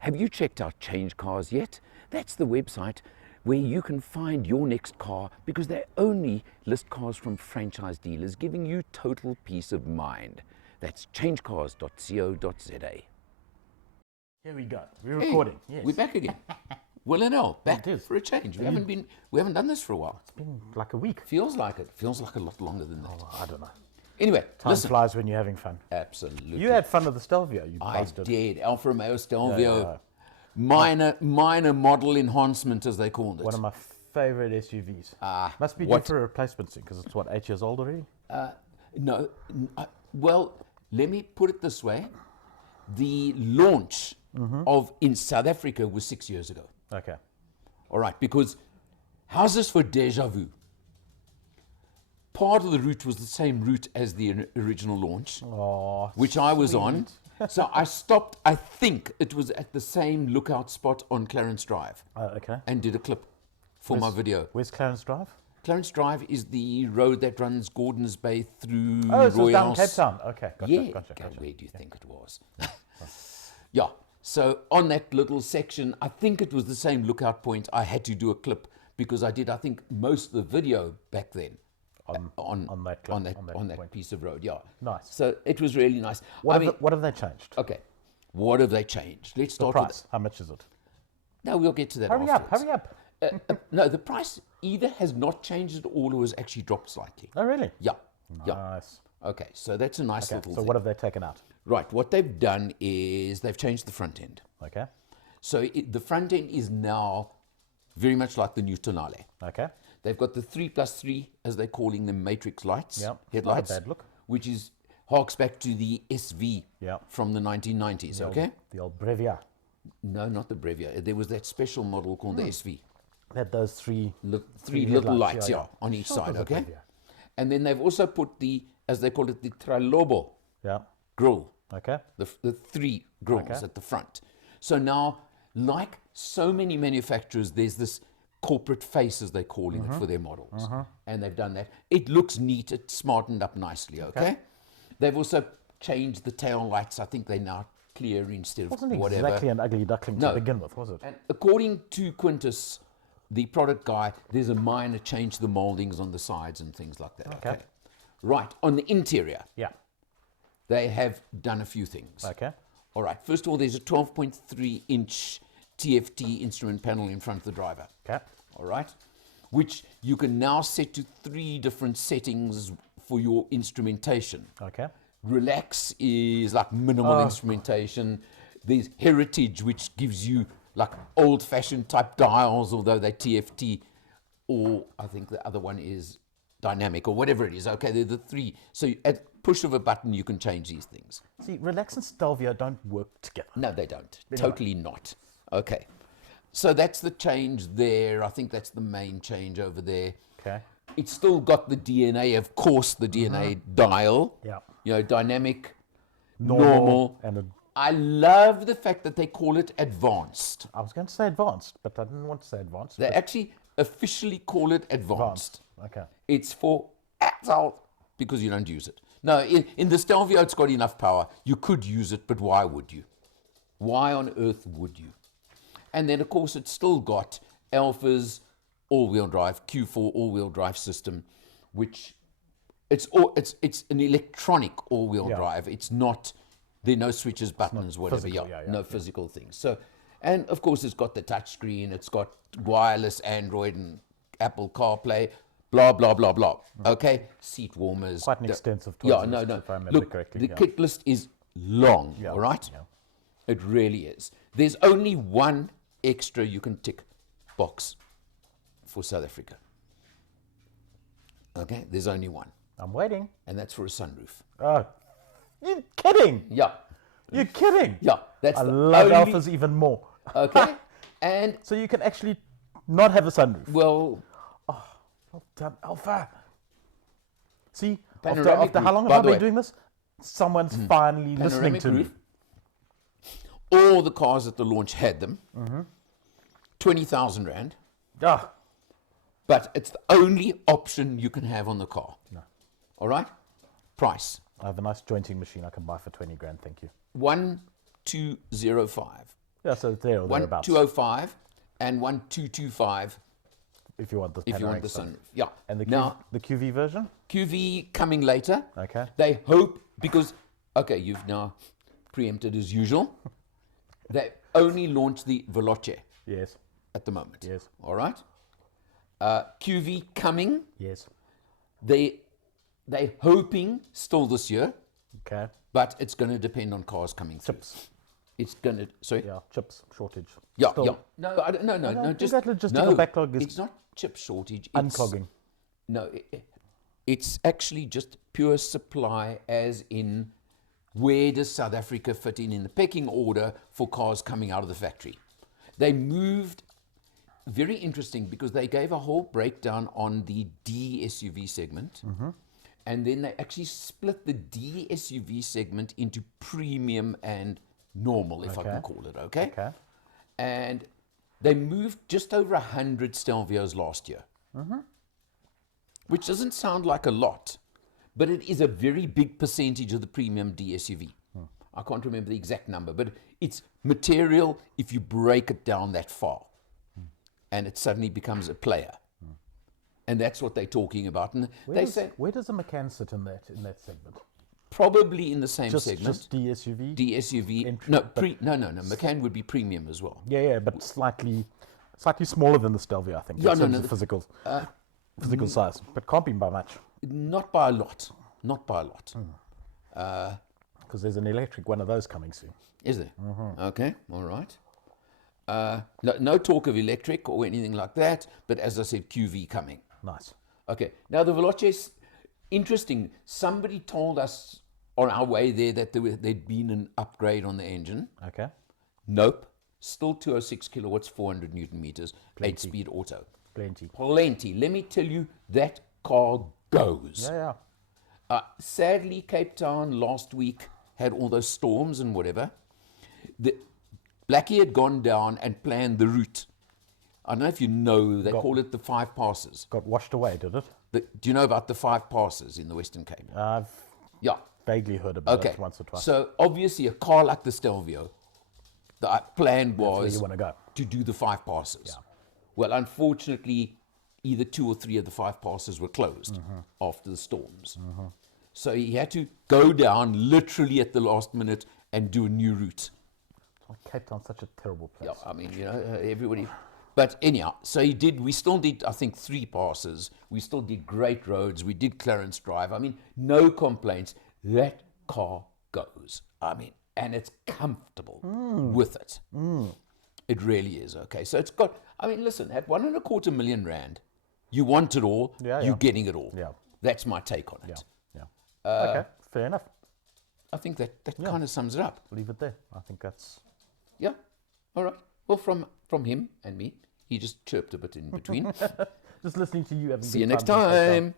Have you checked out Change Cars yet? That's the website where you can find your next car because they only list cars from franchise dealers, giving you total peace of mind. That's changecars.co.za. Here we go. We're recording. Hey, yes. we're back again. Will and L, back It is. for a change. We haven't done this for a while. It's been like a week. Feels like it. Feels like a lot longer than that. Oh, I don't know. Anyway, Time listen. flies when you're having fun. Absolutely. You had fun with the Stelvio, you I bastard. did. Alfa Romeo Stelvio. Yeah. Minor model enhancement, as they called it. One of my favorite SUVs. Must be due what? for a replacement soon, because it's, 8 years old already? No. Well, let me put it this way. The launch in South Africa was 6 years ago. Okay. All right, because how's this for deja vu? Part of the route was the same route as the original launch, which I was on. So I stopped, I think it was at the same lookout spot on Clarence Drive, Okay. and did a clip for my video. Where's Clarence Drive? Clarence Drive is the road that runs Gordons Bay through Oh, so it's down Royal. Cape Town. Okay, gotcha, Yeah, gotcha. where do you think it was? Yeah, so on that little section, I think it was the same lookout point. I had to do a clip because I did, I think, most of the video back then on that piece of road. Yeah, Nice. So it was really nice. What have they changed? Okay, what have they changed? Let's The start price. How much is it? No, we'll get to that. Hurry afterwards. up. No, the price either has not changed at all or has actually dropped slightly. Oh, really? Yeah. Yeah. Nice. Okay, so that's a nice little So thing. what have they taken out? Right, what they've done is they've changed the front end. Okay. So the front end is now very much like the new Tonale. Okay. They've got the 3+3, as they're calling them, matrix lights, Yep. headlights, Not a bad look. which harks back to the SV Yep. from the 1990s, okay? The old Brevia. No, not the Brevia. There was that special model called the SV. Had those three Three little headlights, lights, on each Sure, side, it was a okay? Brevia. And then they've also put the, as they call it, the Tralobo Yeah. grille. Okay. The three grills at the front. So now, like so many manufacturers, there's this corporate face, as they're calling it, for their models. And they've done that. It looks neat. It's smartened up nicely, okay? They've also changed the tail lights. I think they're now clear instead of Wasn't whatever. exactly an ugly duckling to begin with, was it? And according to Quintus, the product guy, there's a minor change to the moldings on the sides and things like that, okay? Right, on the interior, Yeah. they have done a few things. Okay. All right, first of all, there's a 12.3-inch TFT instrument panel in front of the driver. Okay. All right, which you can now set to 3 different settings for your instrumentation. Okay. Relax is like minimal instrumentation. There's Heritage, which gives you like old-fashioned type dials, although they're TFT, or I think the other one is dynamic, or whatever it is. Okay, they're the 3. So at push of a button, you can change these things. See, Relax and Stelvio don't work together. No, they don't. Totally not. Okay. So that's the change there. I think that's the main change over there. Okay. It's still got the DNA, of course, the DNA dial. Yeah. You know, dynamic, Normal. normal. And I love the fact that they call it advanced. I was going to say advanced, but I didn't want to say advanced. They but actually officially call it advanced. Okay. It's for adult because you don't use it. No, in the Stelvio, it's got enough power. You could use it, but why would you? Why on earth would you? And then, of course, it's still got Alfa's all-wheel drive, Q4 all-wheel drive system, which it's an electronic all-wheel drive. It's not, there are no switches, buttons, whatever. physical, No physical things. So, and of course, it's got the touchscreen. It's got wireless Android and Apple CarPlay. Blah blah blah blah. Okay, seat warmers. Quite an extensive Yeah, toilet no, list, no. if I remember Look, correctly, the yeah. kit list is long. Yeah, All right, yeah. it really is. There's only one extra you can tick box for South Africa. Okay, there's only one, I'm waiting. and that's for a sunroof. Oh, you're kidding. Yeah, You're kidding. yeah. That's I the love only, Alphas even more. Okay, and So you can actually not have a sunroof. well, Well done, Alpha. See, Panoramic after how roof, long by have I the been way. doing this? Someone's finally listening panoramic to me. roof. All the cars at the launch had them. 20,000 rand. Ah, But it's the only option you can have on the car. No. All right? Price I have a nice jointing machine I can buy for 20 grand, thank you. 1205. Yeah, so there or One thereabouts. 205 and one 225 If you want the if you want panoramic the stuff. sunroof. Yeah. And now the QV version? QV coming later. Okay. They hope because you've now preempted as usual. They only launched the Veloce Yes. at the moment. Yes. All right. QV coming. Yes. They hoping still this year, Okay. but it's going to depend on cars coming through. Chips. It's going to sorry. Yeah, chips shortage. Yeah, Still yeah. No, no. think Just that logistical backlog is it's not chip shortage. It's, unclogging. No, it's actually just pure supply, as in where does South Africa fit in the pecking order for cars coming out of the factory? They moved, very interesting, because they gave a whole breakdown on the D SUV segment. And then they actually split the D SUV segment into premium and normal, if I can call it, okay? Okay. And they moved just over 100 Stelvios last year, which doesn't sound like a lot, but it is a very big percentage of the premium D SUV. I can't remember the exact number, but it's material if you break it down that far, and it suddenly becomes a player. And that's what they're talking about. And say Where does the McCann sit in that segment? probably in the same segment. Just DSUV? DSUV. Entry, No, McCann would be premium as well. Yeah, but slightly smaller than the Stelvio, I think. Yeah, in no, terms no, of the- physical size, but can't be by much Not by a lot. Not by a lot. because there's an electric one of those coming soon. Is there? Okay, all right. No talk of electric or anything like that, but as I said, QV coming. Nice. Okay, now the Veloce is interesting. Somebody told us on our way there that there'd been an upgrade on the engine. Okay. Nope. Still 206 kilowatts, 400 Newton meters, 8-speed auto. Plenty. Plenty. Let me tell you, that car goes. Yeah. Sadly, Cape Town last week had all those storms and whatever. Blackie had gone down and planned the route. I don't know if you know, they call it the 5 passes. Got washed away, did it? Do you know about the 5 passes in the Western Cape? I've Yeah. vaguely heard about Okay. it once or twice. So obviously a car like the Stelvio, the plan where was you want to go. to do the 5 passes. Well, unfortunately, either 2 or 3 of the 5 passes were closed after the storms. So he had to go down literally at the last minute and do a new route. Cape Town's such a terrible place. Yeah, I mean, everybody. But anyhow, so we still did, I think, 3 passes. We still did great roads. We did Clarence Drive. I mean, no complaints. That car goes. I mean, and it's comfortable with it. It really is, okay. So it's got, I mean, listen, at 1.25 million rand, you want it all, you're getting it all. Yeah. That's my take on it. Yeah. Okay, fair enough. I think that kind of sums it up. Leave it there. I think that's... Yeah. All right. Well, from him and me, he just chirped a bit in between. Just listening to you having See you good next times in Cape Town. time.